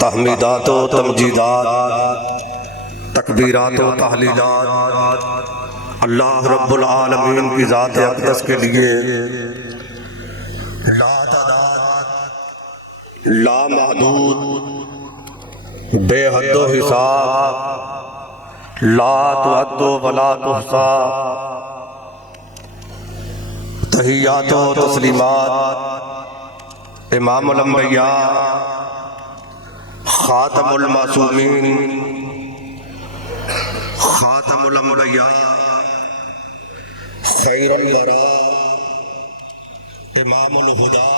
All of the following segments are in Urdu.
تحمیدات و تمجیدات، تکبیرات و تحلیلات اللہ رب العالمین کی ذات اقدس کے لیے لا تعداد لا محدود بے حد و حساب لا تعد ولا تحصى، تحیات و تسلیمات امام الانبیاء خاتم المعصومین خاتم الانبیاء خیر الورا امام الہدا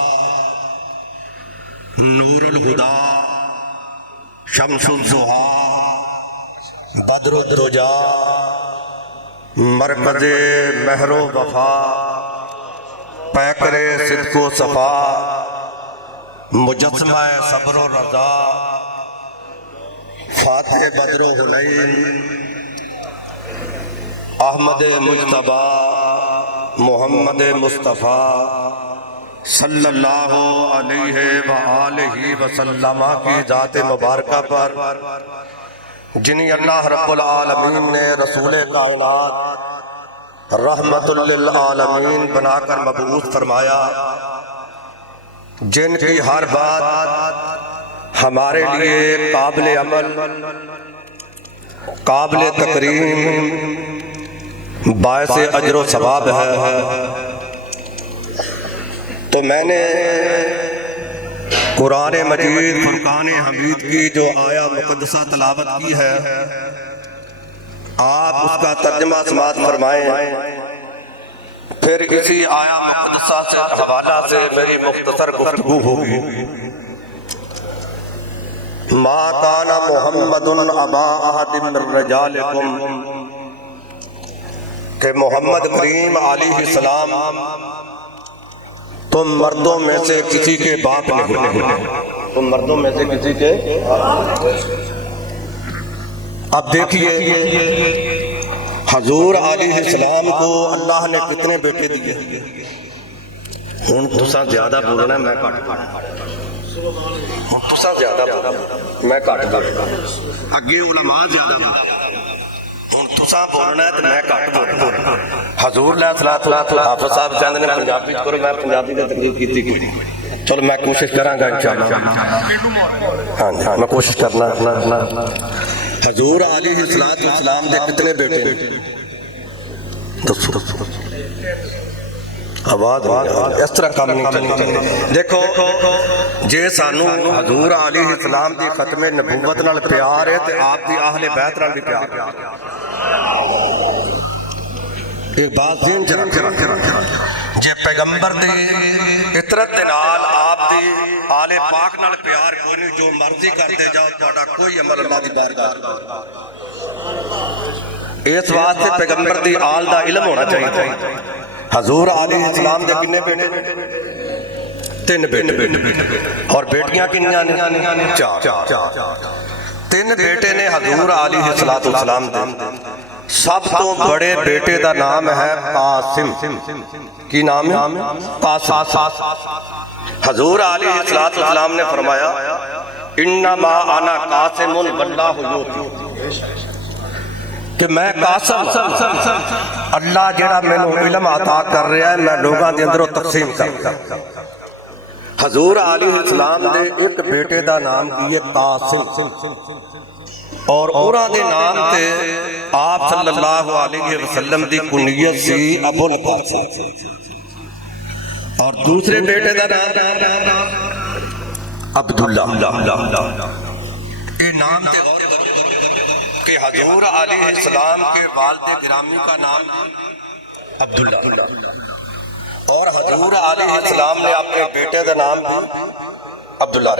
نور الہدا شمس الضحیٰ بدر الدجا مرکز مہر و وفا پیکر صدق و صفا مجسمہ صبر و رضا فاتح بدر و حنین احمد مجتبیٰ محمد مصطفیٰ صلی اللہ علیہ وآلہ وسلم کی ذات مبارکہ پر جنہیں اللہ رب العالمین نے رسول کائنات رحمت للعالمین بنا کر مبعوث فرمایا، جن کی ہر بات ہمارے لیے قابل عمل قابل تکریم باعث اجر و ثواب ہے۔ تو میں نے قرآن مجید فرقان حمید کی جو آیا مقدسہ تلاوت کی ہے، آپ اس کا ترجمہ سماعت فرمائیں، پھر اسی آیا مقدسہ سے حوالہ سے میری مختصر گفتگو ہوگی۔ ما کان محمد ابا احد من رجالکم، کہ محمد کریم علیہ السلام تم مردوں میں سے کسی کے باپ نہیں، تم مردوں میں سے کسی کے۔ اب دیکھیے حضور علیہ السلام کو اللہ نے کتنے بیٹے دیے؟ ہن تساں زیادہ بولنا ہے، میں کٹ تساں زیادہ بولنا میں کٹ اگے علماء زیادہ بولنا، ہن تساں بولنا ہے تو میں کٹ بولنا۔ حضور علیہ الصلوۃ حافظ صاحب چاہتے ہیں پنجابی کرو، میں پنجابی کی تقریر کی، چلو میں کوشش کراں گا انشاءاللہ۔ ہاں جی میں کوشش کرنا۔ حضور علیہ السلام دے کتنے بیٹے؟ آواز اس طرح کام نہیں چلنی۔ دیکھو جے سانو حضور علیہ السلام دی ختم نبوت نال پیار ہے تے آپ دی اہل بیت نال بھی پیار ہے۔ ایک بات ذہن چ رکھو، جے پیغمبر دے اطرت دے نال آپ دی آل پاک نال پیار کوئی نہیں، جو مرضی کرتے جاؤ تہاڈا کوئی عمل اللہ دی بارگاہ۔ اس واسطے پیغمبر دی آل دا علم ہونا چاہیے۔ حضور علیہ السلام دے کنے بیٹے؟ تین بیٹے، اور بیٹیاں کنیاں نے؟ چار۔ تین بیٹے نے حضور علیہ السلام دے۔ سب تو بڑے بیٹے دا نام ہے قاسم۔ کی نام ہے؟ قاسم۔ حضور علیہ السلام نے فرمایا انما انا قاسم واللہ یؤتی، کہ میں قاسم اللہ جڑا مینوں علم عطا کر رہا ہے میں لوگاں دے اندروں تقسیم کرتا۔ حضور علیہ السلام دے ایک بیٹے دا نام کی ہے قاسم، اور اوراں دے نام تے آپ صلی اللہ علیہ وسلم دی کنیت سی ابو القاسم، اور دوسرے بیٹے دا نام عبداللہ۔ یہ نام تے غور کرو کہ حضور علیہ السلام کے والد گرامی کا نام عبداللہ، اور حضور علیہ السلام نے اپنے بیٹے دا نام بھی عبداللہ،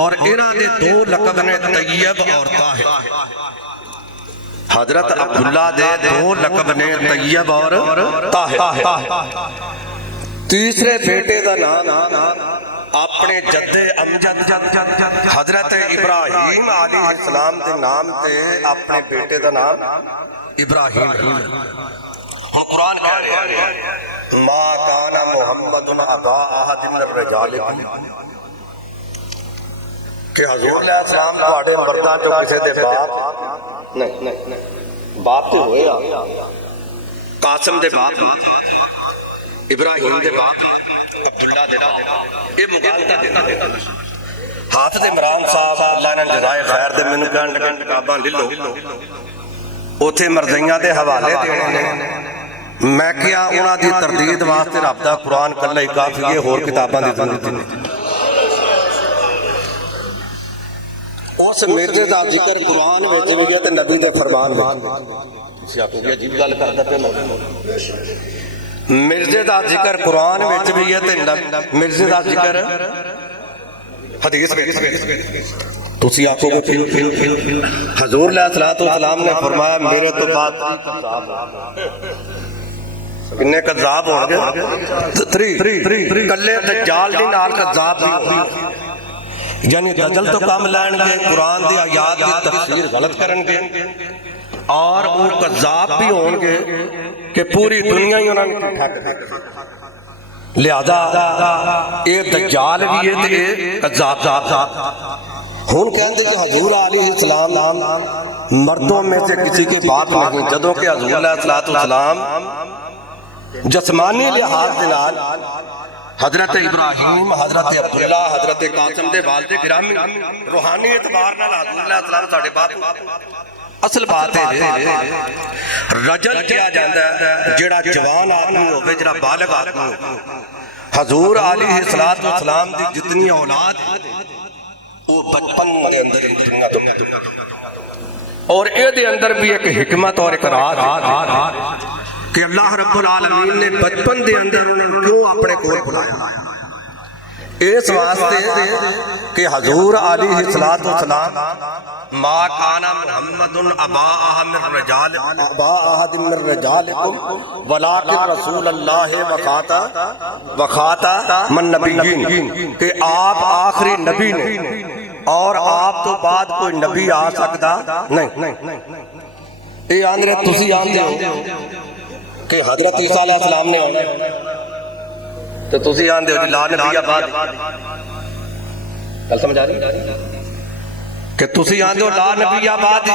اور انہاں دے دو لقب نے طیب اور طاہر۔ حضرت عبداللہ دے دو لقب نے طیب اور طاہر۔ تیسرے بیٹے دا نام اپنے جد امجد حضرت ابراہیم علیہ السلام دے نام تے اپنے بیٹے دا نام ابراہیم۔ ہاں قرآن کہہ رہے ہیں ما کان محمد ابا احد من الرجال، کہ حضور علیہ السلام تواڈے مرداں چوں کسے دے باپ نہیں باپ تے ہوئے قاسم دے باپ ابراہیم دے باپ عبداللہ دے باپ یہ مغالطہ دیتا حافظ عمران صاحب اللہ انہاں جزائے خیر دے مینوں کہن لگے کتاباں لے لو اوتھے مرزیاں دے حوالے دینے نے میں کیا انہاں دی تردید واسطے رب دا قرآن کلہ ہی کافی ہے ہور کتاباں دی ضرورت نہیں اس مرزے دا ذکر قرآن وچ بھی ہے تے نبی دے فرمان وچ سی آکھو گے عجیب گل کردا پیا مرزے دا ذکر قرآن وچ بھی ہے تے مرزے دا ذکر حدیث وچ تسی آکھو گے حضور علیہ الصلوۃ والسلام نے فرمایا میرے تو بعد کنے کذاب ہون گے 3 کلے دجال دے نال کذاب نہیں یعنی دجل تو کم لین گے قرآن دی آیات دی تفسیر غلط کرن گے اور وہ کذاب بھی ہون گے کہ پوری دنیا ہی انہوں نے ٹھک لہذا اے دجال بھی ہے تے اے کذاب ہن کہندے کہ حضور علیہ السلام مردوں میں سے کسی کے باپ نہیں جدوں کہ حضور علیہ السلام جسمانی لحاظ دے نال حضرت ابراہیم حضرت عبداللہ حضرت قاسم دے والد گرامی روحانی اعتبار نال حضور علیہ السلام ساڈے باپ اصل بات ہے رجل کیا جاندا ہے جڑا جوان آدمی ہوے جڑا بالغ آدمی ہوے حضور علیہ الصلوۃ والسلام دی جتنی اولاد وہ بچپن دے اندر دنیا تو اور اے دے اندر بھی ایک حکمت اور ایک راز کہ اللہ رب العالمین نے بچپن دے اندر انہوں نے کیوں اپنے کول بلایا اس واسطے کہ حضور علیہ الصلوۃ والسلام ما کان محمد ابا احد من رجالکم ولکن رسول اللہ وخاتم النبیین کہ آپ آخری نبی نے اور آپ تو بعد کوئی نبی آ سکتا نہیں اے آندرے تسی آندے ہو کہ حضرت عیسیٰ علیہ السلام نے ہونا تو تسی آندے ہو جی لا نبی آباد کل سمجھ آ رہی کہ تسی آندے ہو لا نبی آباد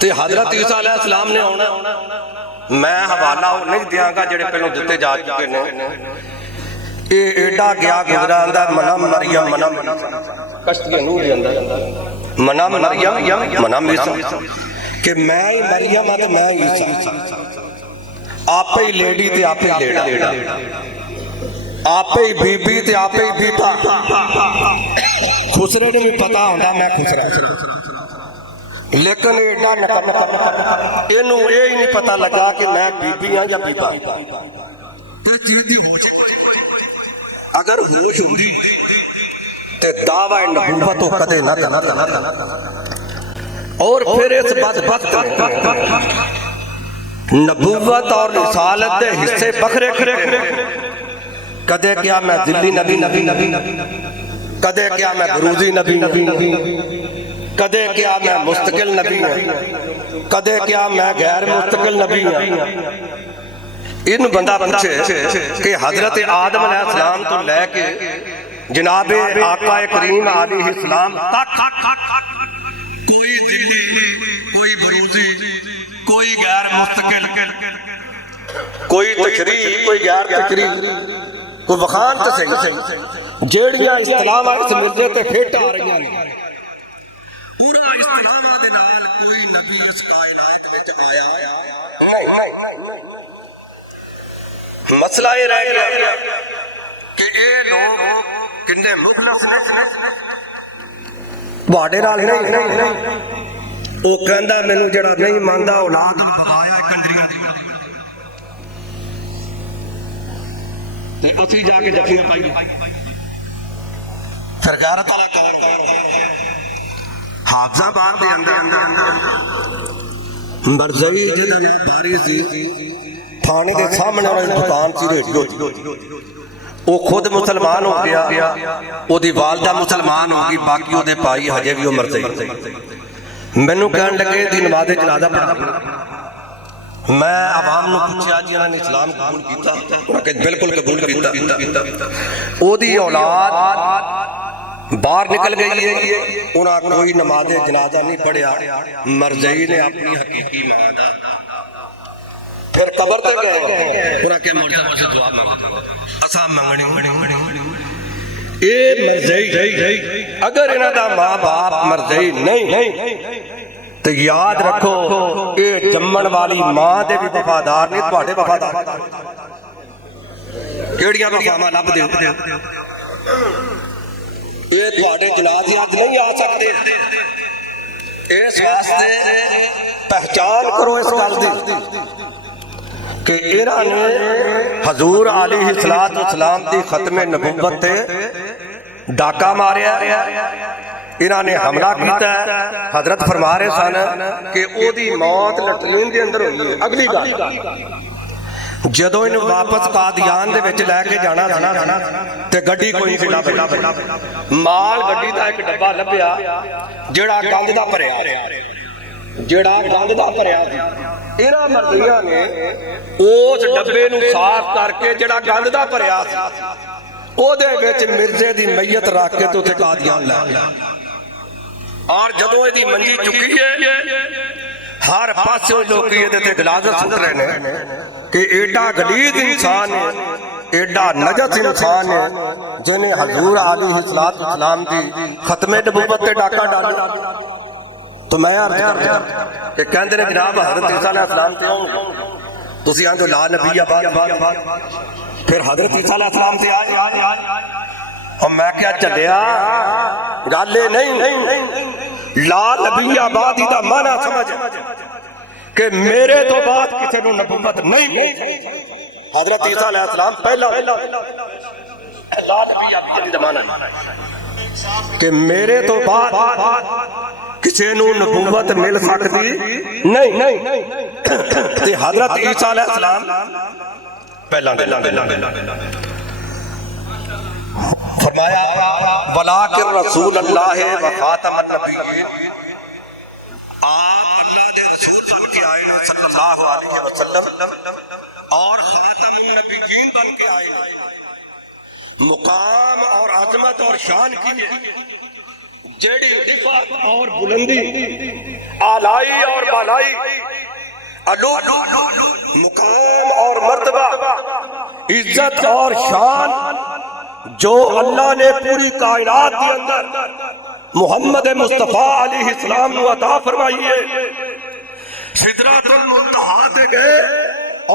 تے حضرت عیسیٰ علیہ السلام نے ہونا میں حوالہ نہیں دیاں گا جڑے پہلوں دیتے جا چکے نے اے ایڈا گیا گزرا اندر منم مریم منم کشتی نور دے اندر منم مریم منم عیسیٰ کہ میں ہی مریم تے میں عیسیٰ آپ ہی لیڈی تے آپ ہی لیڈا آپ ہی بی بی تے آپ ہی بیٹا خسرے نے بھی پتا ہوندا میں خسرا لیکن ایڈا نکا اینو اے ہی نہیں پتا لگا کہ میں بی بی ہاں یا بیٹا اگر ہوش ہوئی تے دعوی نبوت تو کدے نہ اور پھر اس بدبخت نبوت اور رسالت دے حصے بکھرے کدے کیا میں ذلی نبی کدے کیا میں بروزی نبی کدے کیا میں مستقل نبی ہوں کدے کیا میں غیر مستقل نبی ہوں ان بندہ پوچھے کہ حضرت آدم علیہ السلام تو لے کے جناب آقا کریم علیہ السلام تک کوئی ذلی کوئی بروزی کوئی غیر مستقل کوئی تشریح کوئی غیر تشریح کوئی وخان تے صحیح جیڑیاں اصطلاحاں اس مرزے تے پھٹ آ رہی ہیں پورا اصطلاحاں دے نال کوئی نبی اس کائنات وچ آیا مسئلہ یہ رہ گیا کہ اے لوگ کنے مخلص نے تواڈے نال نہیں وہ کہندا مینوں جڑا نہیں ماندا اولاد بلایا کنجری تے اسی جا کے جفیاں پائی پھر غیرت والا کون حافظ آباد دے اندر مرزوی جدا باری سی تھانے دے سامنے والی دکان سی ریڈیو وہ خود مسلمان ہو گیا وہ دی والدہ مسلمان ہوگی باقی وہ دے پائی ہجے بھی وہ مرزوی مینوں کہن لگے دی نماز جنازہ پڑھا میں عوام نو پوچھیا جی انہاں نے اسلام قبول کیتا کہ بالکل قبول کیتا او دی اولاد باہر نکل گئی ہے، انہاں کوئی نماز جنازہ نہیں پڑھیا، مرزئی نے اپنی حقیقی ماں دا پھر قبر تے گئے انہاں کہ مرزا سے دعا مانگو اساں منگنی اے مرزئی اگر انہاں دا ماں باپ مرزئی نہیں تو یاد رکھو اے جمن والی ماں دے بھی وفادار نہیں، تواڈے وفادار کیڑیاں وفاواں لب دے یہ تواڈے جنازیات نہیں آ سکتے، اس واسطے پہچان کرو اس گل دی کہ انہاں نے حضور علیہ السلام دی ختم نبوت تے ڈاکہ ماریا، انہاں نے حملہ کیتا ہے۔ حضرت فرما رہے سن کہ او دی موت لٹرین دے اندر ہوئی ہے۔ اگلی گل جدوں انہوں واپس قادیان دے وچ لے کے جانا تے گڈی کوئی نہیں لبھا، مال گڈی دا ایک ڈبہ لبھیا جیڑا گند دا بھریا سی۔ انہاں مرزیاں نے اس ڈبے نوں صاف کر کے جیڑا گند دا بھریا سی او دے وچ مرزے دی میت رکھ کے تے اوتھے قادیان لے گیا، اور جدوں دی منجی چکی ہے ہر پاسوں لوگ یہ دیتے گلازت سن رہے ہیں کہ ایڈا غلیظ انسان ہے، ایڈا نجس انسان ہے جنہیں حضور علیہ السلام دی ختم نبوت تے ڈاکہ ڈالا۔ تو میں عرض کرتا کہ کہندے نے جناب حضرت عیسیٰ علیہ السلام تے آؤں تسی آندے لا نبی آباد، پھر حضرت عیسیٰ علیہ السلام تے آئے اور میں کیا چلیا گالے نہیں لا نبی آبادی دا معنی سمجھ کہ میرے تو بعد کسی نو نبوت نہیں، حضرت عیسیٰ علیہ السلام پہلا لا نبی آبادی دا معنی کہ میرے تو بعد کسی نو نبوت مل سکتی نہیں، حضرت عیسیٰ علیہ السلام پہلا فرمایا ولیکن رسول اللہ و خاتم النبیین، آپ اللہ دے رسول بن کے آئے صلی اللہ علیہ وسلم اور خاتم النبیین بن کے آئے، مقام اور عظمت اور شان کی جیڑی رفعت اور بلندی آلائی اور بالائی علو مقام اور مرتبہ عزت اور شان جو اللہ نے پوری کائنات کے اندر محمد مصطفیٰ علیہ السلام نے عطا فرمائی ہے، سدرۃ المنتہا تے گئے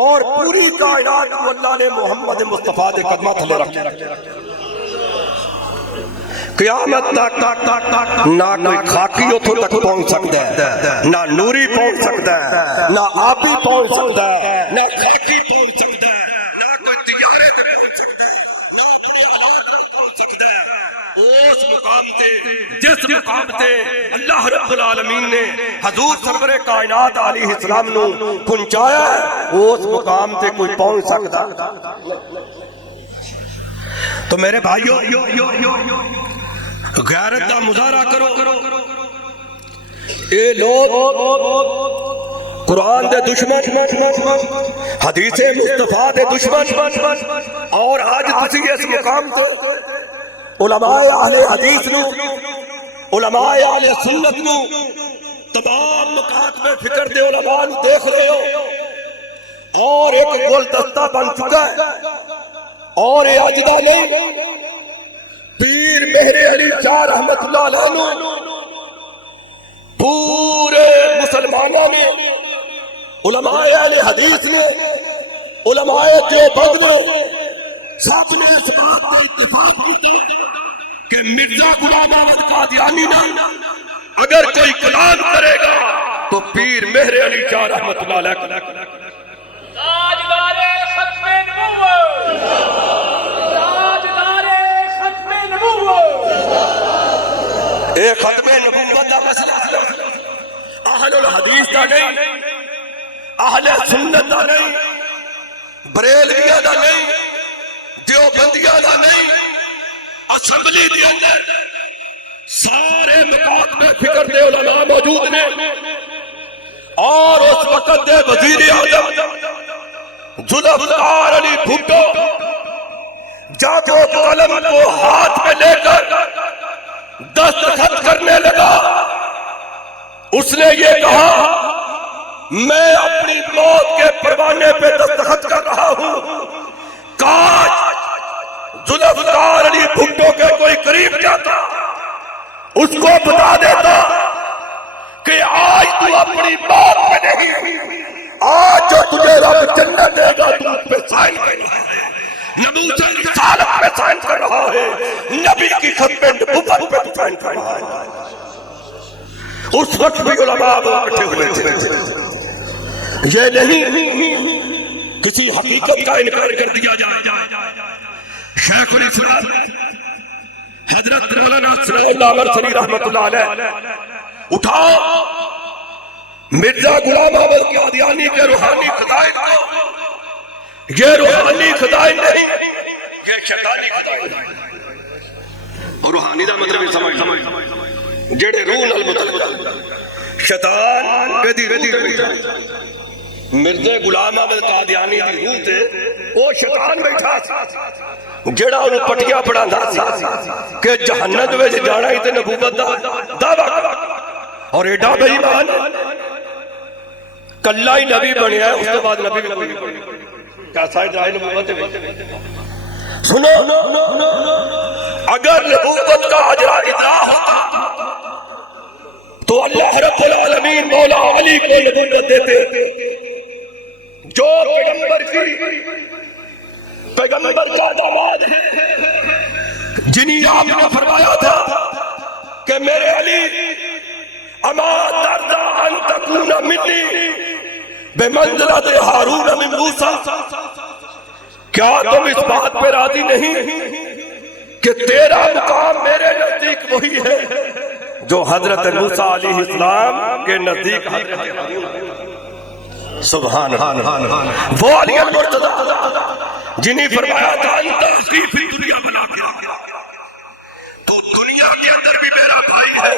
اور پوری کائنات کو اللہ نے محمد مصطفیٰ دے قدمہ تھلے رکھا، قیامت تک نہ کوئی خاکی اتھوں تک پہنچ سکتا ہے، نہ نوری پہنچ سکتا ہے، نہ آبی پہنچ سکتا ہے، نہ خاکی پہنچ سکتا ہے، نہ کوئی تجارت پہنچ سکتا ہے، اس مقام تے جس مقام تے اللہ رب العالمین نے حضور سرور کائنات علیہ السلام نو پہنچایا اس مقام تے کوئی پہنچ سکتا۔ تو میرے بھائیو غیرت دا مظاہرہ کرو، اے لوگ قرآن دے دشمن، حدیث مصطفیٰ دے دشمن، اور آج تسی اس مقام تے علماء اہل حدیث نو، علماء اہل سنت نو، تمام مکاتب فکر دے علماء نو دیکھ رہے ہو، اور ایک گلدستہ بن چکا ہے، اور یہ اجدہ نہیں پیر مہر علی شاہ رحمت اللہ علیہ نو پورے مسلمانوں نے، علماء اہل حدیث نے، علماء دیوبند نے سب نے اس بات پر اتفاق کیا کہ مرزا غلام احمد قادیانی نے اگر کوئی کلام کرے گا تو پیر مہر علی شاہ رحمت اللہ علیہ تاجدار ختم نبوت، تاجدار ختم نبوت، اے ختم نبوت دا مسئلہ اہل الحدیث دا نہیں، اہل سنت دا نہیں، بریلویہ دا نہیں، دیوبندیہ دا نہیں، اسمبلی دے اندر سارے مکاتب فکر دے علماء موجود نے، اور اس وقت دے وزیر اعظم ذوالفقار علی بھٹو جب وہ قلم کو ہاتھ میں لے کر دستخط کرنے لگا، اس نے یہ کہا میں اپنی موت کے پروانے پہ دستخط کر رہا ہوں، کاش ذوالفقار علی بھٹو کے کوئی قریب جاتا اس کو بتا دیتا کہ آج تو اپنی موت پہ نہیں، آج جو تجھے رب جنت دے گا تو اس پہ سائن کر رہا ہے، نبوت رسالت پہ سائن کر رہا ہے، نبی کی ختم نبوت پہ سائن کر رہا ہے۔ اس وقت بھی علماء بیٹھے ہوئے تھے، یہ نہیں کسی حقیقت کا انکار کر دیا جائے۔ شیخ الاسلام حضرت مولانا ثناء اللہ مرسلی رحمت اللہ علیہ اٹھاؤ مرزا غلام احمد قادیانی کے روحانی خزائن کو، یہ روحانی خزائن نہیں، یہ شیطانی خزائن۔ اور روحانی دا مطلب یہ سمجھ جڑے روح نال متعلق شیطان کدی مرزا غلام احمد قادیانی دی روح تے وہ شیطان بیٹھا جڑا انہوں پٹیاں پڑھاندا سی کہ جہنم وچ جانا ہی تے نبوت دا دعویٰ، اور ایڈا بے ایمان کلا ہی نبی بنیا ہے، اس کے بعد نبی کیسا ہے جائے نبوت ہے۔ سنو اگر نبوت کا اجرا ادرا ہوتا تو اللہ رب العالمین مولا علی کو نبوت دیتے، جو پیغمبر کا داماد ہے، جنہیں آپ نے فرمایا تھا کہ میرے علی اما ترضى ان تكون مني بمنزلۃ ہارون من موسیٰ، کیا تم اس بات پہ راضی نہیں کہ تیرا مقام میرے نزدیک وہی ہے جو حضرت موسیٰ علیہ السلام کے نزدیک حضرت ہارون؟ سبحان اللہ، وہ علی المرتضی جنہیں فرمایا تھا انت اخی فی دنیا بنا کے، تو دنیا کے اندر بھی میرا بھائی ہے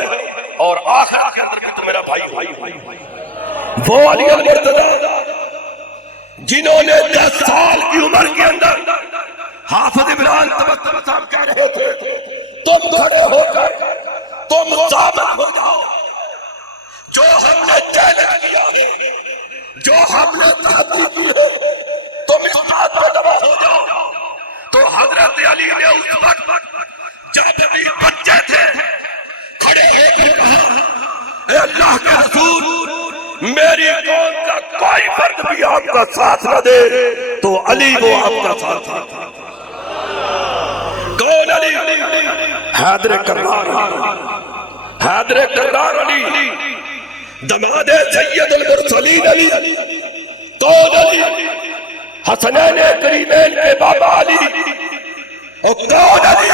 اور آخرت کے اندر بھی تو میرا بھائی ہے۔ وہ علی المرتضی جنہوں نے 10 سال کی عمر کے اندر حافظ عمران تبسم صاحب کہہ رہے تھے تم کھڑے ہو کر تم ثابت ہو جاؤ جو ہم نے چیلنج کیا ہے، جو ہم نے تحدی کی ہے، تم اس بات پہ گواہ ہو جاؤ۔ تو حضرت علی نے اس وقت جب بھی بچے تھے کھڑے ہو کر کہا اے اللہ کے رسول، میری قوم کا کوئی فرد بھی آپ کا ساتھ نہ دے تو علی وہ آپ کا ساتھ تھا۔ کون علی؟ حیدر کرار، حیدر کرار علی، دماد سید المرسلین علی۔ کون علی؟ حسنین کریمین کے بابا علی۔ اور کون علی؟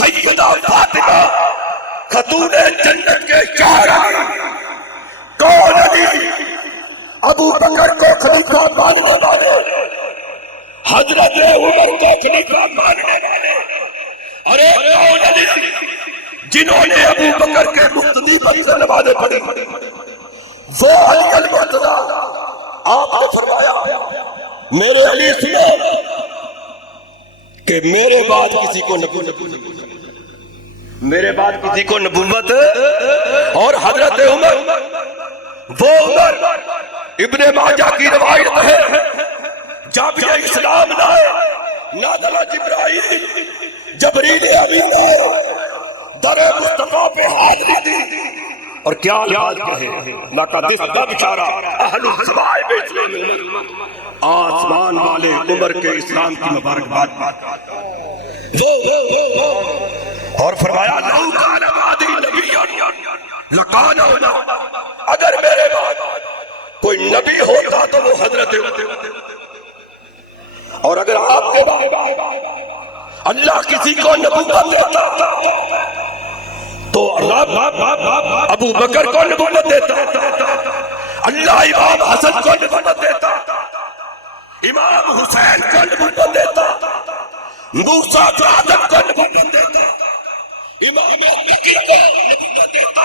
سیدہ فاطمہ خاتون جنت کے شوہر علی۔ کون علی؟ ابو بکر کو خلیفہ ماننے والے، حضرت عمر کو خلیفہ ماننے والے، ارے کون علی جنہوں نے ابو بکر کے مقتدی پر سے نمازیں پڑھی؟ وہ علی المرتضی۔ آپ نے فرمایا میرے علی سنو کہ میرے بعد کسی کو نبوت، میرے بعد کسی کو نبوت، اور حضرت عمر، وہ عمر ابن ماجہ کی روایت ہے جب یہ اسلام لائے نازل جبرائیل، جبریل امین آئے، در مصطفیٰ پہ حاضری دی، اور کیا الفاظ کہے لقد استبشر اہل السماء باسلام، آسمان والے عمر کے اسلام کی مبارکباد، اور فرمایا لو کان بعدی نبی لکان عمر، اگر میرے بعد کوئی نبی ہوتا تو وہ حضرت عمر، اور اگر آپ کے بعد اللہ کسی کو نبوت دیتا تو اللہ ابو بکر کو نبوت دیتا، اللہ امام حسن کو نبوت دیتا، امام حسین کو نبوت دیتا، موسیٰ آدم کو نبوت دیتا، امام نقی کو نبوت دیتا،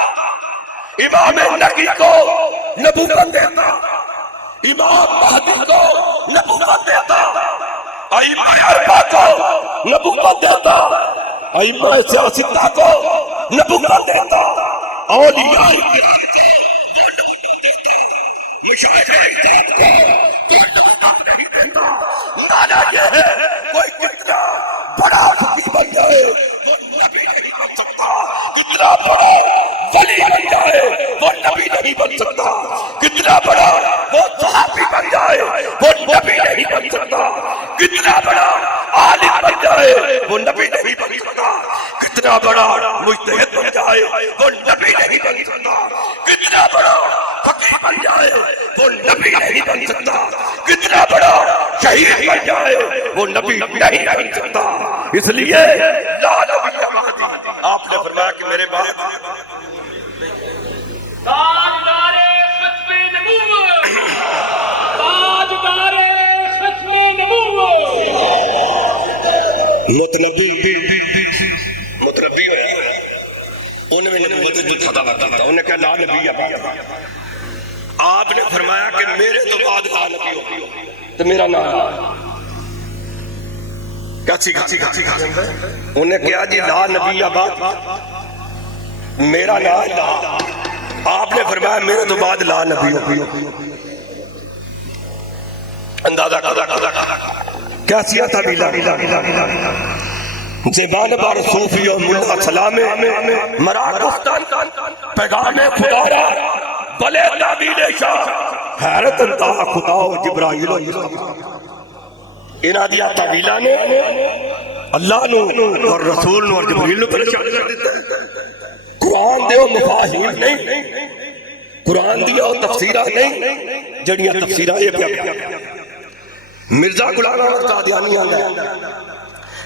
امام نقی کو نبوت دیتا، امام مہدی کو نبوت دیتا، ائمہ اربعہ کو نبوت دیتا، ائمہ سیاستہ کو نبوت دیتا، اولیاء مانا یہ ہے کوئی کتنا بڑا خطیب بن جائے وہ نبی نہیں بن سکتا، کتنا بڑا ولی بن جائے وہ نبی نہیں بن سکتا، کتنا بڑا وہ صحابی بن جائے وہ نبی نہیں بن سکتا، کتنا بڑا عالم بن جائے وہ نبی نہیں بن سکتا، کتنا بڑا مجتہد بن جائے وہ نبی نہیں بن سکتا، کتنا بڑا فقیہ بن جائے وہ نبی نہیں بن سکتا، کتنا بڑا شہید بن جائے وہ نبی نہیں بن سکتا۔ اس لیے لا نبی بعدی، آپ نے فرمایا کہ میرے بعد تاجدار ختم نبوت، تاجدار ختم نبوت، متنبی ہویا، انہیں میں نبوت جو تھا انہیں کہا لا نبی بعد، آپ نے فرمایا کہ میرے تو بعد لا نبی ہو تو میرا نام انہیں کہا جی لا نبی بعد میرا نام لا، آپ نے فرمایا میرے تو بعد لا نبی ہو۔ اندازہ کیسی طویلہ زبان بار صوفی اور ملا سلام مراد گفتان پیغام خدا را بلے تعبیر شاہ حیرت انتہا خدا و جبرائیل و انہا دیا طویلہ نے اللہ نو اور رسول نو اور جبرائیل نو پریشان کر دیتا ہے۔ قرآن دیو مفاہیم نہیں، قرآن دیو تفسیرہ نہیں، جڑیاں تفسیرہ یہ پیا مرزا غلام احمد قادیانی آنگا ہے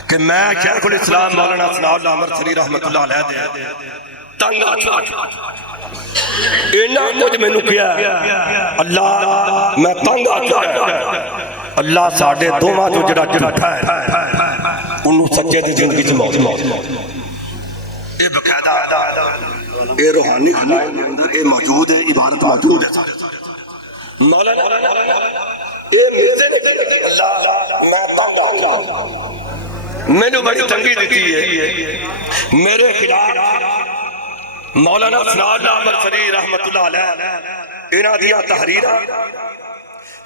کہ میں شیخ الاسلام مولانا ثناء اللہ مرسلی رحمت اللہ علیہ دے تنگ آچھا انہاں کچھ میں نے کیا اللہ میں تنگ آچھا اللہ ساڑھے دو ماہ جو جڑا جھوٹا ہے انہوں سچے دی زندگی سے موت یہ بقیدہ یہ روحانی خلائے یہ موجود ہے، عبادت موجود ہے مولانا یہ مرزے نے اللہ میں تنگ آچھا میں نے بڑی تنگی دیتی ہے میرے خلاف مولانا ثناء اللہ مرسلی رحمت اللہ علیہ انہاں دیا تحریرہ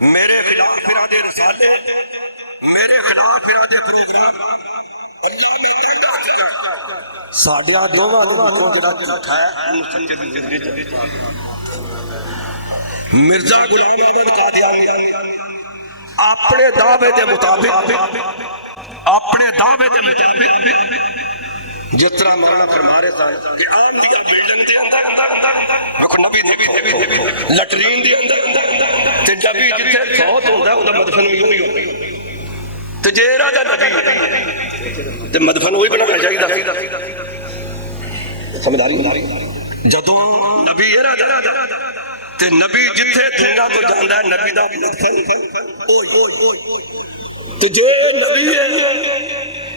میرے خلاف ارادے رسالے میرے خلاف ارادے پروگرام اللہ میں تنگا ساڑھیا دو ماہ جڑا جھوٹا ہے مرزا غلام احمد قادیانی اپنے دعوے دے مطابق اپنے دعوے دے مطابق جس طرح مولانا فرما رہے تھا کہ عام دیا بلڈنگ دے اندر نبی لٹرین دے اندر تے نبی جتھے فوت ہوندا ہے مدفن بھی ہوئی ہوئی تے جے راجا نبی تے مدفن وہی بنانا چاہیے سمجھ آ رہی جدوں نبی ہے راجا تے نبی جتھے دنیا تو جاندا ہے نبی دا مدفن تو جو نبی ہے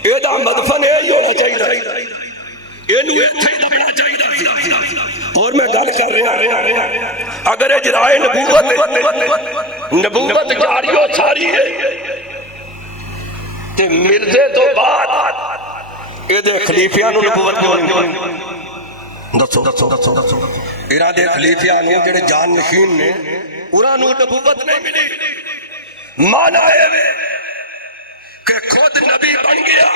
یہ دا مدفن ہے یہ ہونا چاہیے اور میں گل کر رہا اگر اجرائے نبوت جاری و ساری ہے تے مرزے تو بعد یہ دے خلیفیاں نو نبوت کیوں دسو ارادے خلیفیاں نے جڑے جان نشین نے انہاں نو نبوت نہیں ملی مانا ہے کہ خود نبی بن گیا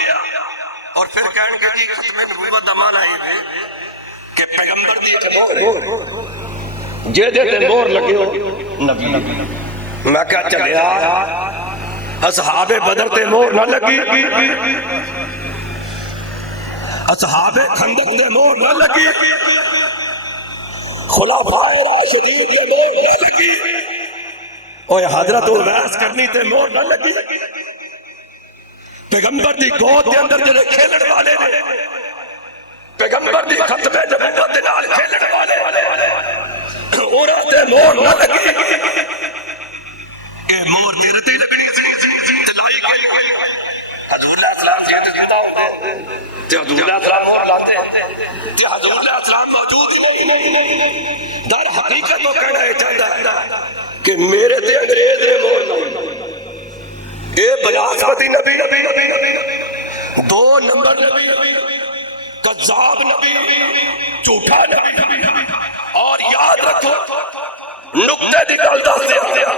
اور پھر کہنے کے لیے ختم نبوت دا مانا ہے کہ پیغمبر دی مہر جے دے تے مہر لگے ہو نبی میں کہا چلیا اصحاب بدر تے مہر نہ لگی اصحاب خندق تے مہر نہ لگی خلفاء راشدین تے مہر نہ لگی اور حضرت الویس کرنی تے مہر نہ لگی پیغمبر دی گود دے اندر جڑے کھیلن والے نے پیغمبر دی ختم نبوت دے نال کھیلن والے اورا تے مہر نہ لگی اے مہر تیرے تے لگنی سی تلائی گئی حضور علیہ السلام سے کتاب تے حضور علیہ السلام مہر لاتے تے حضور علیہ السلام موجود ہی نہیں در حقیقت وہ کہنا ہے چاہتا ہے کہ میرے تے انگریز نے مہر لائی اے بناسپتی نبی دو نمبر نبی کذاب نبی جھوٹا نبی اور یاد رکھو نقطے دی گل دس دیا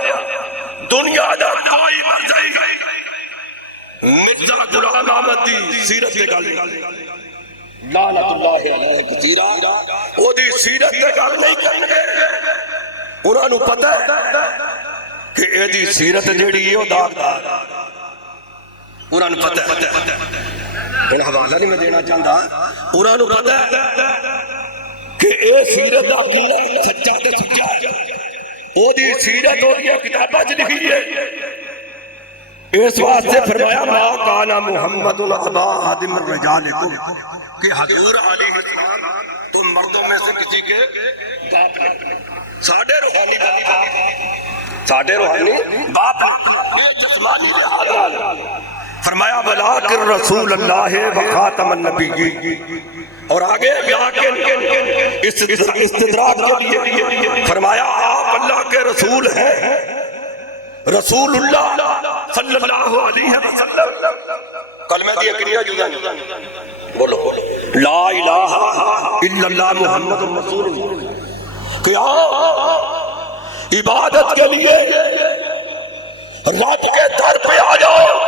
دنیا دا کوئی مرضی مرزا غلام احمد دی سیرت دی گل لعنت اللہ علیہ کثیرا او دی سیرت دی گل نہیں کرن گے انہاں نوں پتہ ہے کہ اے دی سیرت جیڑی ہے او داغدار انہاں نوں پتہ ہے ان حوالہ نہیں میں دینا چاہتا انہاں نوں پتہ ہے کہ اے سیرت دا قلعہ سچا تے سچا ہے او دی سیرت اور یہ کتاباں وچ لکھی ہے اس واسطے فرمایا ما کان محمد ابا احد من رجالکم کہ حضور علیہ السلام تم مردوں میں سے کسی کے باپ ساڈے روحانی باپ یہ جسمانی لحاظ نال فرمایا ولکن رسول اللہ و خاتم النبیین اور آگے استدراک کے لیے فرمایا آپ اللہ کے رسول ہیں رسول اللہ صلی اللہ علیہ وسلم کلمہ دیا کنیا جدا بولو لا الہ الا اللہ محمد رسول اللہ کہ عبادت کے لیے رب کے در پہ آ جاؤ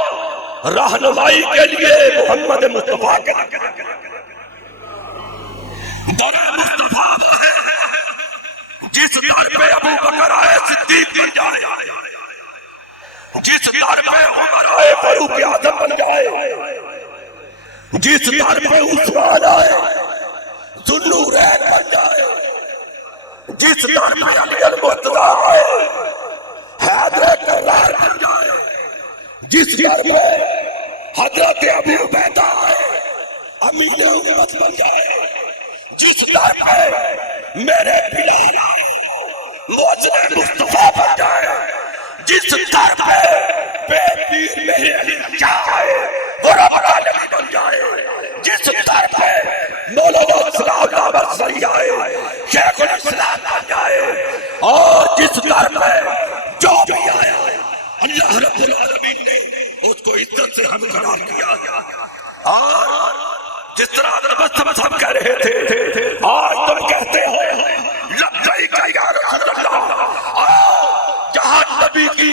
رہنمائی کے لیے محمد مصطفیٰ کے بڑا مصطفیٰ جس در پہ ابو بکر آئے صدیق بن جائے جس در پہ عمر آئے فاروق اعظم بن جائے جس در پہ عثمان آئے ذوالنورین بن جائے جس در پہ علی المرتضیٰ آئے حیدر کرار بن جائے جس در پہ حضرت ابو عبیدہ آئے امین امت بن جائے جس در پہ میرے بلال موجن مصطفیٰ بن جائے جس در پہ بے پیر میرے علی جائے وہ رب العالمین بن جائے جس در پہ مولانا اسلام دعوت صحیح آئے شیخ الاسلام بن جائے اور جس در پہ جو بھی آیا اللہ رب العالمین نے اس کو عزت سے ہم قرار دیا اور جس طرح حضرت صاحب کہہ رہے تھے آج تم کہتے ہو لبیک یا رسول اللہ جہاں نبی کی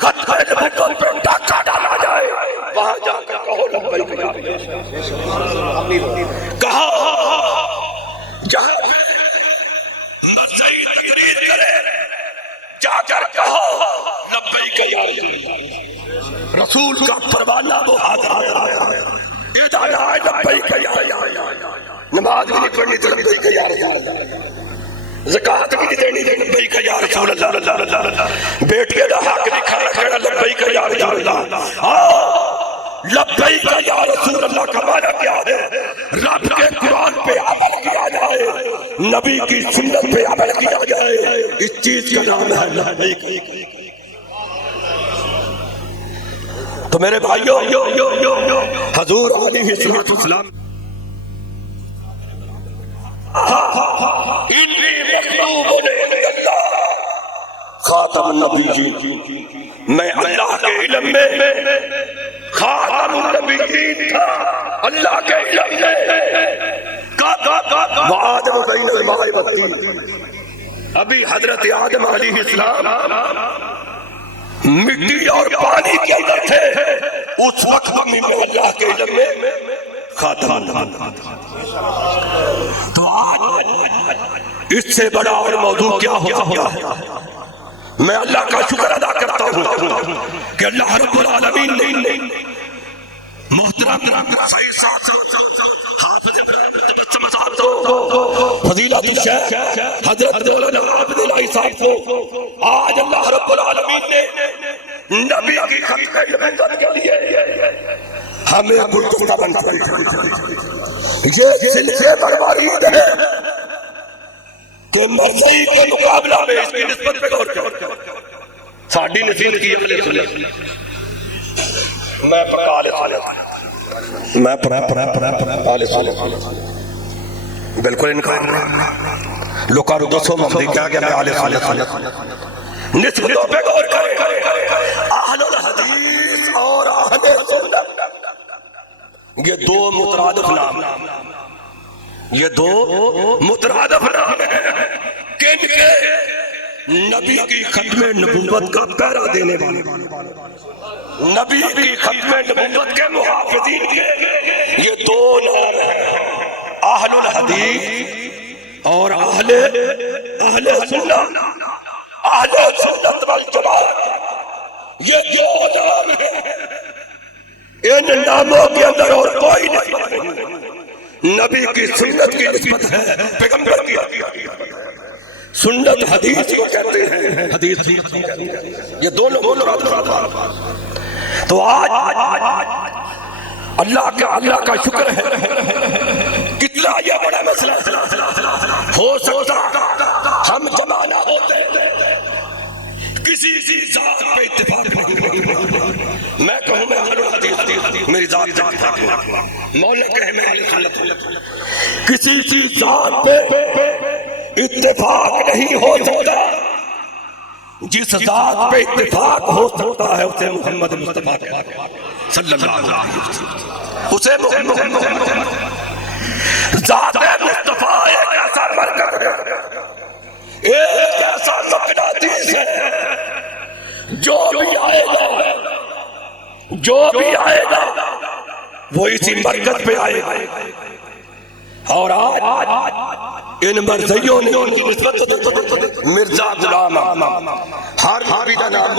خط نبوت پر ڈاکہ ڈالا جائے وہاں جا کر کہو لبیک یا رسول اللہ کہا جہاں مرضی تقریر کرے جا کر کہو لبیک یا رسول اللہ رسول کا پروانہ وہ حاضر آیا نماز بھی نہیں پڑھنی تو لبیک یا رسول اللہ زکاة بھی نہیں دینی لبیک یا رسول اللہ بیٹیاں دا حق نہیں کھانا کھانا لبیک یا رسول اللہ لبیک یا رسول اللہ کا معنی کیا ہے رب کے قرآن پہ عمل کیا جائے نبی کی سنت پہ عمل کیا جائے اس چیز کا نام ہے لبیک تو میرے بھائیو حضور علیہ السلام انی مطلوب اللہ خاتم النبیین میں اللہ کے علم میں خاتم النبیین تھا اللہ کے علم میں وآدم بین الماء والطین ابھی حضرت آدم علیہ السلام مٹی اور پانی کے اندر تھے اس وقت میں اللہ کے علم میں خاتم تو آج اس سے بڑا اور موضوع کیا ہو سکتا ہے میں اللہ کا شکر ادا کرتا ہوں کہ اللہ رب العالمین نے محترم حافظ ابراہیم تبسم صاحب فضیلت الشیخ حضرت مولانا عابد الہی صاحب کو آج اللہ رب العالمین نے نبی کی ختم نبوت کے لیے ہمیں گفتگو بن یہ سلسلے برباد ہے کہ مرضی کے مقابلہ میں اس کی نسبت پہ غور کرو ساڑھی نصیحت کی اگلے سنیں میں پرکال بالکل انکار لوکا رو دوسو ممدی کیا گیا میں آلے خالق نسبتوں پہ غور کرے اہل الحدیث اور اہل سنت یہ دو مترادف نام یہ دو مترادف نام ہیں کن کے؟ نبی کی ختم نبوت کا پہرا دینے والے، نبی کی ختم نبوت کے محافظین کے یہ دو نام ہیں، اہل الحدیث اور اہل سنت، اہل سنت والجماعت، یہ دو نام ہیں، ان ناموں کے اندر اور کوئی نہیں، نبی کی سنت کی نسبت ہے پیغمبر کی، سنت حدیث کو کہتے ہیں، حدیث یہ دونوں تو آج اللہ کا شکر ہے، کتنا یہ بڑا مسئلہ ہو سکتا ہم جمع نہ ہوتے، کسی ذات پہ اتفاق نہیں، میں کہوں میں اہل الحدیث میری ذات سے اتفاق نہیں، مولا کہے میں اہل سنت ہوں، کسی ذات پہ اتفاق نہیں ہو سکتا، جس ذات پہ اتفاق ہو سکتا ہے اسے محمد مصطفیٰ صلی اللہ علیہ وسلم، اسے محمد ذات مصطفیٰ ایک ایسا مرکز ہے، ایک ایسا مقناطیس ہے، جو بھی آئے گا وہ اسی مرکز پہ آئے گا، اور آج ان مرزیوں نے مرزا غلام ہر نبی کا نام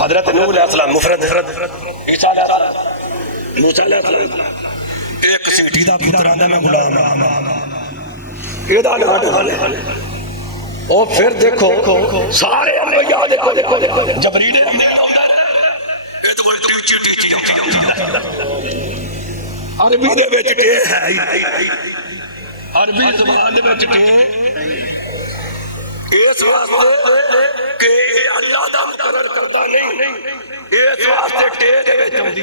حضرت نوح علیہ السلام مفرد، عیسیٰ علیہ السلام، موسیٰ علیہ السلام، ایک سیٹھی دا پتر آندا میں غلام یہ دا نام ہے، اور پھر دیکھو سارے انبیاء دیکھو جبریل یہ تو بڑی ٹیچی عربی دے وچ کہ ہے، عربی زبان دے وچ کہ اس واسطے کہ اللہ دا مقرر کرتا نہیں، اس واسطے ٹے دے وچ ہوندی،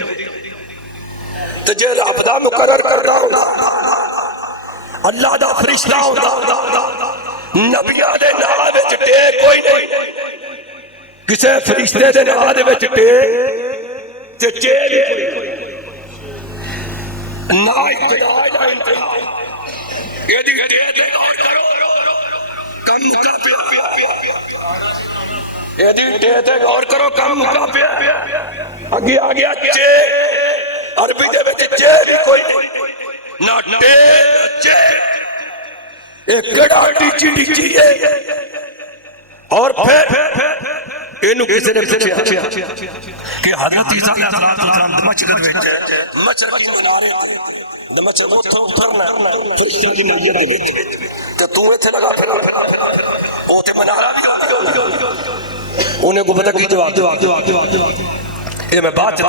تے جے رب دا مقرر کرتا ہوندا، اللہ دا فرشتہ ہوندا، نبیاں دے نام وچ ٹے کوئی نہیں، کسے فرشتے دے نام دے وچ ٹے تے چے کوئی نہ ابتدا نہ انتہا، یہ دی ٹے تے غور کرو کم مکا پیا، یہ دی ٹے تے غور کرو کم مکا پیا، آگے آگے چے عربی دے وچ چے بھی کوئی نہیں، نہ ٹے چے، ایک کڑا ٹیچی ہے، اور پھر اینو کسی نے پوچھا کہ حضرت عیسیٰ علیہ السلام مچھر وچ مچھر کی منارے تے مچھر اوتھوں اترنا فرشتہ دی نظر دے وچ تے تو ایتھے لگا پھر او تے منارہ انہیں کو پتہ کی جواب یہ میں بات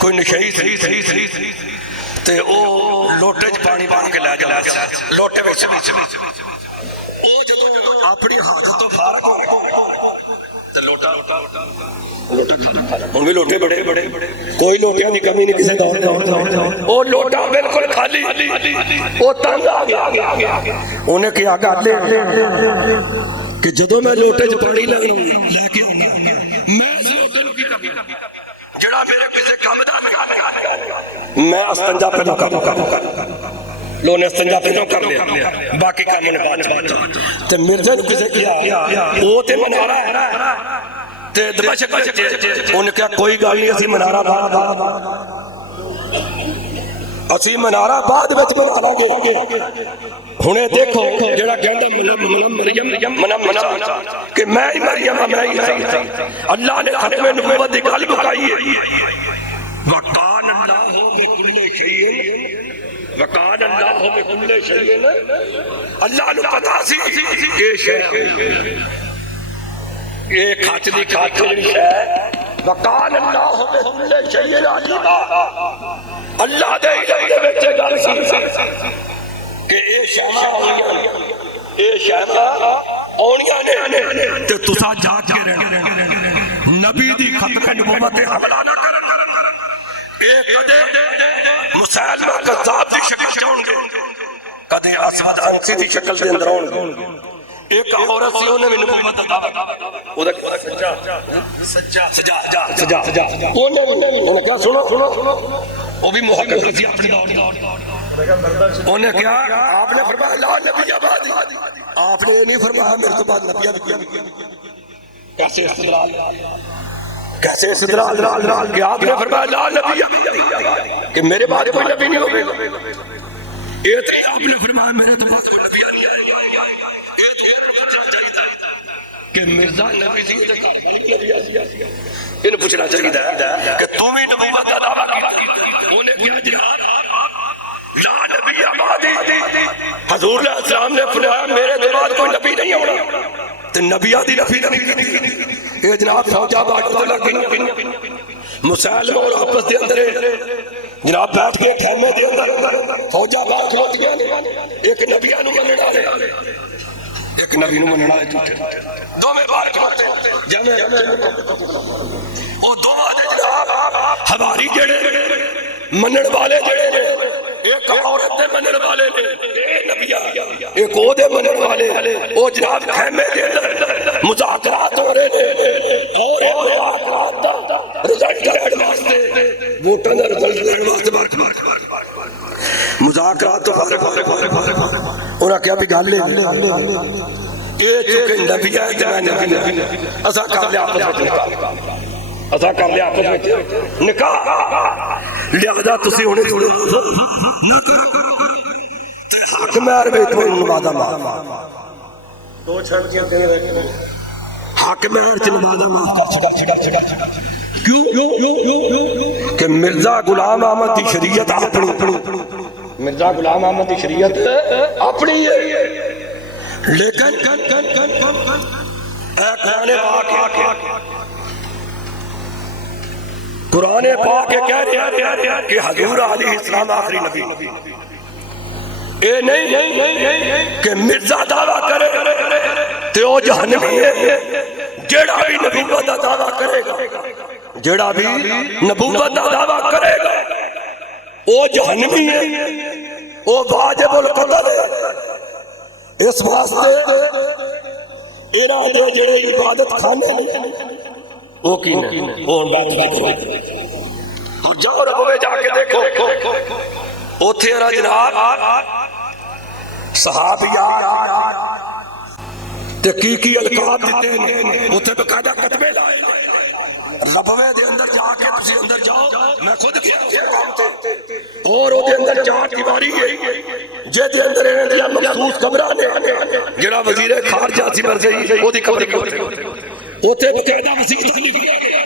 کوئی نشئی صحیح تے او لوٹے چ پانی پان کے لے جا لوٹے وچ او جدوں اپنی حاجت تو فارغ ہو لوٹا ان بھی لوٹے بڑے کوئی لوٹیاں دی کمی نہیں کسی دور او لوٹا بالکل خالی او تنگ آ گیا انہیں کیا گل کہ جدوں میں لوٹے چ پانی لے کے آنا میں اس لوٹے نوں کی کمی جڑا میرے کسی کم دا میں استنجا پہلو کر لوگ نے استنجا پہلو کر لیا باقی کام نے بعد تے مرزا نوں کسے کیا او تے منارا ہے تے دمشق وچ انہوں کہا کوئی گل نہیں اسی منارا بعد وچ بنا لیں گے ہنے دیکھو جڑا کہندا مریم کہ میں ہی مریم میں ہی اللہ نے ختم نبوت دی گل مکائی ہے وکان اللہ بکل شیء وکان اللہ بکل شیء اللہ نو پتہ سی کہ شے یہ کھاچلی کھاچلی ہے وکان اللہ بکل شیء علیم اللہ دے علم دے وچ گل سی کہ اے شیء اونیاں نے تے تساں جا کے رہنا نبی دی ختم نبوت تے حملہ نہ کرنا مسلمہ کذاب دی شکل چون گے کدے اسود انسی دی شکل دے اندر ہون گے ایک عورت سی انہیں بھی نبوت دا دعویٰ اودا سجا انہیں کیا سنو وہ بھی محقق سی اپنے دور انہیں کیا آپ نے فرمایا لا نبی آبادی، آپ نے نہیں فرمایا میرے تو بعد نبی آبادی. کیسے استدلال، کیسے استدلال کہ آپ نے فرمایا لا نبی آبادی کہ میرے بعد کوئی نبی نہیں ہوگا. یہ تو آپ نے فرمایا میرے تو بعد کوئی نبی نہیں آئے گا. یہ تو کہ مرزا نبی سی دے گھر نبی آئی. انہیں پوچھنا چاہیے کہ تم ہی نبوت کا دعویٰ کیتا. انہیں کیا جناب لا نبی آبادی، حضور علیہ السلام نے فرمایا میرے تو بعد کوئی نبی نہیں ہونا. تو نبی آدی نبی نہیں. یہ جناب فوجا بات تو لگی مسلم اور آپس دے اندر جناب بیٹھ کے خیمے دے اندر فوجا بات کھلوتیاں ایک نبی نو منن والے، ایک نبی نو منن والے جھوٹے دو میں بات کھلوتے جمع وہ دو جناب ہماری جڑے منن والے جڑے نے، ایک عورت دے منن والے نے ایک او دے منن والے. او جناب خیمے دے اندر مذاکرات ہو رہے نے اور مذاکرات دا رزلٹ لینے واسطے ووٹاں دا رزلٹ لینے واسطے مذاکرات تو انہاں کیا بھی گل اے چونکہ نبی ہے تے نبی اساں کر لیا آپس وچ، اساں کر لیا آپس وچ نکاح. لہذا تسی ہن حق مہر وچ کوئی نمازاں معاف دو چھڑ کے دے رکھے حق مہر چ نمازاں معاف کر کیوں کہ مرزا غلام احمد دی شریعت اپنی، مرزا غلام احمد دی شریعت اپنی ہے. لیکن قرآن پاک کہہ رہا ہے کہ حضور علیہ السلام آخری نبی. اے نہیں کہ مرزا دعویٰ کرے تو وہ جہنمی ہے. جیڑا بھی نبوت کا دعویٰ کرے گا، جیڑا بھی نبوت کا دعویٰ کرے گا وہ جہنمی ہے، وہ واجب القتل ہے. اس واسطے انہاں دے جڑے عبادت خانے وہ کی نے وہ بات نہیں کرو. اور جاؤ رب میں جا کے دیکھو اوتھے را جناب صحابیات تے کی القاب دیتے ہیں، اوتھے باقاعدہ کتبے لائے ربوے دے اندر جا کے تسی اندر جاؤ. میں خود گیا اور او دے اندر چار دیواری ہے جے دے اندر انہاں دی مخصوص قبراں نے. جڑا وزیر خارجہ سی مر گئی او دی قبر کتے اوتھے باقاعدہ وسیلہ لکھیا گیا.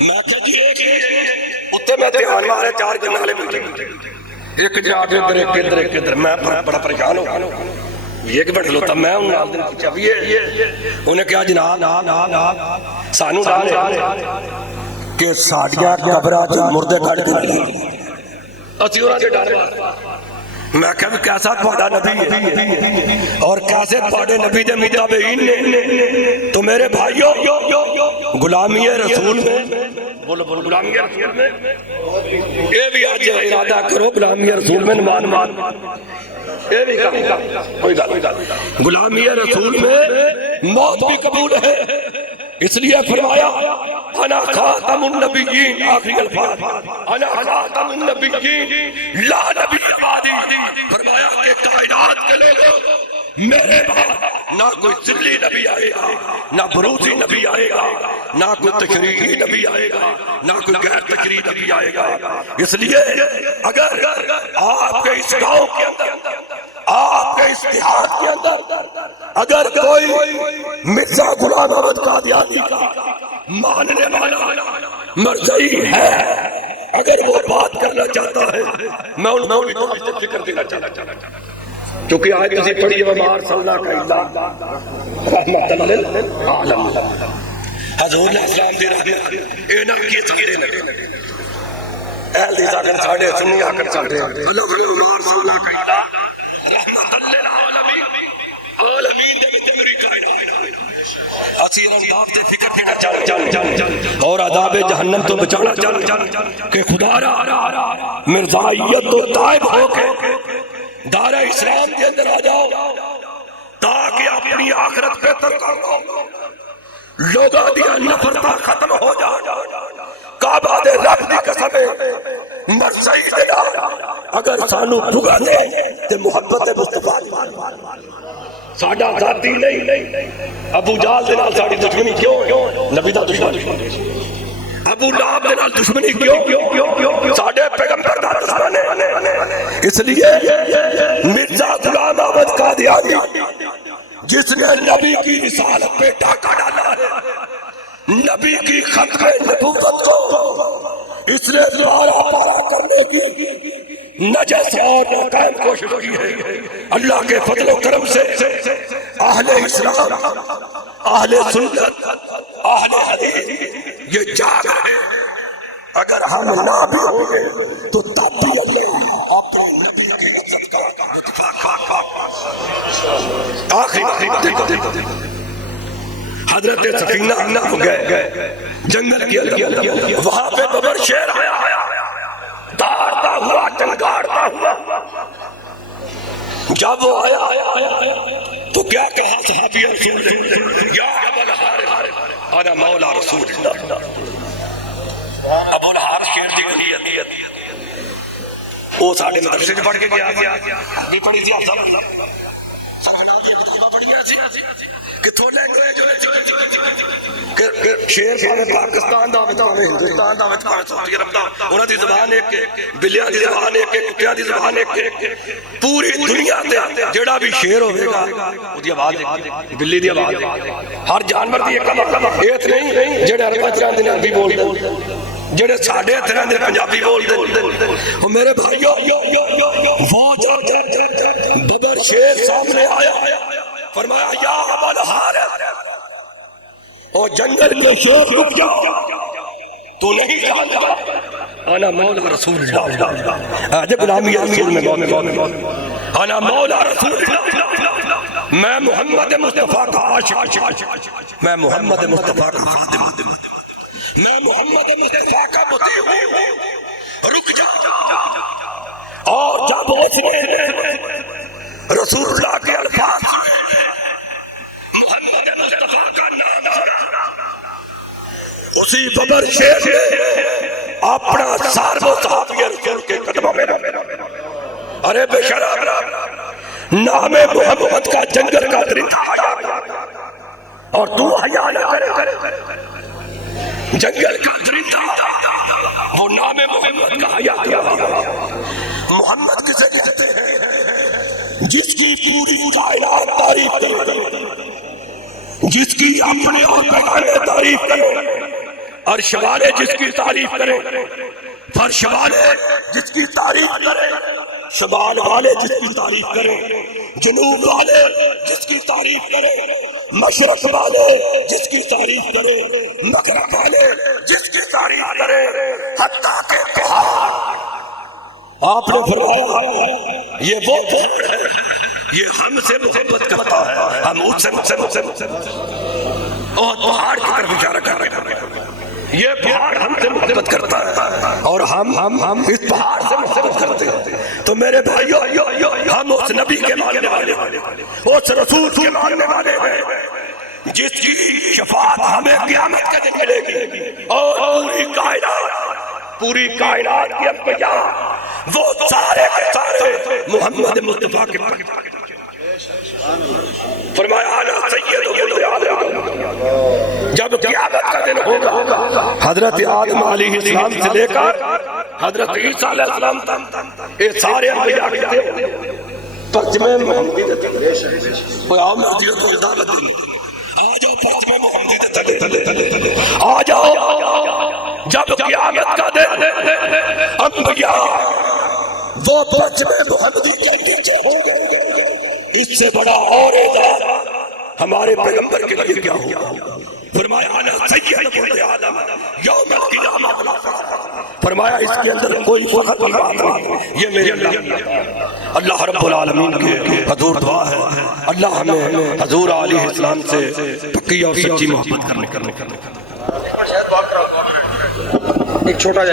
میں کہ جی ایک اوتھے میں دھیان مارے چار جنالے بیٹھے ایک جا کے ادھر ایک ادھر ایک ادھر. میں بڑا پریشان ہو گیا یہ کہ بیٹھ لوتا میں ہوں نال دن پوچھا بھی انہیں کیا جناب سانو ڈال کہ ساڈیاں قبراں چ مردے کڈ کے اسی انہاں دے ڈر میں کہ کیسا تہاڈا نبی ہے اور کیسے تہاڈے نبی دے متابعین نے. تو میرے بھائیو غلامی رسول میں بولو غلامی رسول میں یہ بھی آج ارادہ کرو غلامی رسول میں مان یہ بھی کوئی گل غلامی رسول میں موت بھی قبول ہے. اس لیے فرمایا انا خاتم النبیین، آخری الفاظ انا خاتم النبیین لا نبی بعدی. فرمایا کہ کائنات کے لوگوں میرے بعد نہ کوئی ذلی نبی آئے گا، نہ بروزی نبی آئے گا، نہ کوئی تشریعی نبی آئے گا، نہ کوئی غیر تشریعی نبی آئے گا. اس لیے اگر آپ کے اس گاؤں کے اندر، آپ کے اس دیہات کے اندر اگر کوئی مرزا غلام احمد قادیانی کا ماننے والا مرزائی ہے، اگر وہ بات کرنا چاہتا ہے میں ان کو فکر دینا چاہتا ہوں. کیونکہ آج کسی پڑھی وما ارسلناک الا رحمۃ للعالمین. حضور علیہ السلام دی رحمت اے نہ کی سکے نہ اہل دی ساکن ساڈے سنی آکر ساڈے وما ارسلناک الا رحمۃ للعالمین. عالمین دے وچ میری کائنات اسی انداز دے فکر دینا چاہتے اور عذاب جہنم تو بچانا چاہتے کہ خدا را مرزائیت تو تائب ہو کے دار اسلام کے اندر آ جاؤ تاکہ اپنی آخرت بہتر کر لو. لوگاں دی نفرتاں ختم ہو جا. کعبہ دے رب دی قسم مر سیدنا اگر سانو بھگا دے تے محبت مصطفیٰ ساڈا ذاتی نہیں ابو جہل دے نال ساڈی دشمنی کیوں نبی دا دشمن ابو لہب دے نال دشمنی کیوں ساڈے پیغمبر دا دشمن ہے اس لیے مرزا غلام احمد قادیانی جس نے نبی کی رسالت پہ ڈاکہ ڈالا ہے نبی کی ختم نبوت کو اس نے دوبارہ پارا کرنے کی نجس اور ناکام کوشش کی ہے اللہ کے فضل و کرم سے اہل اسلام اہل سنت اہل حدیث یہ جاگ رہے اگر ہم نہ بھی ہوں گے تو تب بھی اللہ اپنے نبی کی عزت کا اتفاق آخری حضرت سفینہ ہو گئے جنگل کے اندر وہاں پہ ببر شیر آیا داڑتا ہوا چنگاڑتا ہوا جب وہ آیا تو کیا کہا صحابی رسول یا ابا الحارث انا مولا رسول اللہ ابو الحارث شیر دی گلیت وہ ساڑھے مدرسے سے پڑھ کے گیا نہیں پڑھی تھی آپ سب کتھوں لینگویج شیر پاوے پاکستان دا ہوے تے ہندوستان دا ہوے تے سعودی عرب دا انہاں دی زبان ایک بلیاں دی زبان ایک کتیاں دی زبان ایک پوری دنیا تے جیڑا بھی شیر ہوے گا اودی آواز ایک بلی دی آواز ہر جانور دی ایک ایت نہیں جڑے عرب چاں دے عربی بول دے جڑے ساڈے طرح دے پنجابی بول دے او میرے بھائیو وہ جب ببر شیر سامنے آیا فرمایا یا ابا الحارث اور جنگل میں شیر رک جاؤ تو نہیں جانتا انا مولا رسول اللہ آج غلامی رسول میں مولا انا مولا رسول اللہ میں محمد مصطفیٰ کا عاشق میں محمد مصطفیٰ کا خادم میں محمد مصطفیٰ کا مطیع ہوں رک جاؤ اور جب اس نے رسول اللہ کے الفاظ محمد مصطفیٰ کا نام اسی ببر شیر نے اپنا سار و صحابی رسول کے قدموں میں ارے بے شرف نام محمد کا جنگل کا درندہ آیا اور تو حیا نہ کرے جنگل کا درندہ وہ نام محمد کا حیا کیا محمد کسے کہتے ہیں جس کی پوری کائنات تعریف کرے جس کی اپنے اور بیگانے تعریف کرے عرش والے جس کی تعریف کرے فرش والے جس کی تعریف کرے شمال والے جس کی تعریف کرے جنوب والے جس کی تعریف کرے مشرق والے جس کی تعریف کرے مغرب والے جس کی تعریف کرے حتیٰ کہ پہاڑ آپ نے فرمایا یہ وہ پہاڑ ہے یہ ہم سے محبت کرتا ہے ہم اس سے اور پہاڑ کی طرف اشارہ کر رہے ہیں یہ پہاڑ ہم سے محبت کرتا ہے اور ہم اس پہاڑ سے محبت کرتے ہیں تو میرے بھائیو ہم اس نبی کے ماننے والے اس رسول کے ماننے والے ہیں جس کی شفاعت ہمیں قیامت کے دن ملے گی اور پوری کائنات کی انبیاء وہ سارے کے سارے محمد مصطفیٰ کے فرمایا انا سید ولد آدم جب قیامت کا دن ہوگا حضرت آدم علیہ السلام سے لے کر حضرت عیسیٰ علیہ السلام تک یہ سارے انبیاء کے پرچمے محمدی کوئی آؤ مہدی کو دعوت دیں آ جاؤ پرچمے محمدی تلے آ جاؤ جب قیامت کا دن انبیاء وہ پرچمے محمدی کے نیچے ہوں گے اس سے بڑا اور اعزاز ہمارے پیغمبر کے لیے کیا ہوگا فرمایا انا سید ولد آدم یوم القیامہ فرمایا اس کے اندر کوئی فخر کی بات نہیں یہ میرے اللہ رب العالمین کے حضور دعا ہے اللہ ہمیں حضور علیہ السلام سے پکی اور سچی محبت کرنے ایک چھوٹا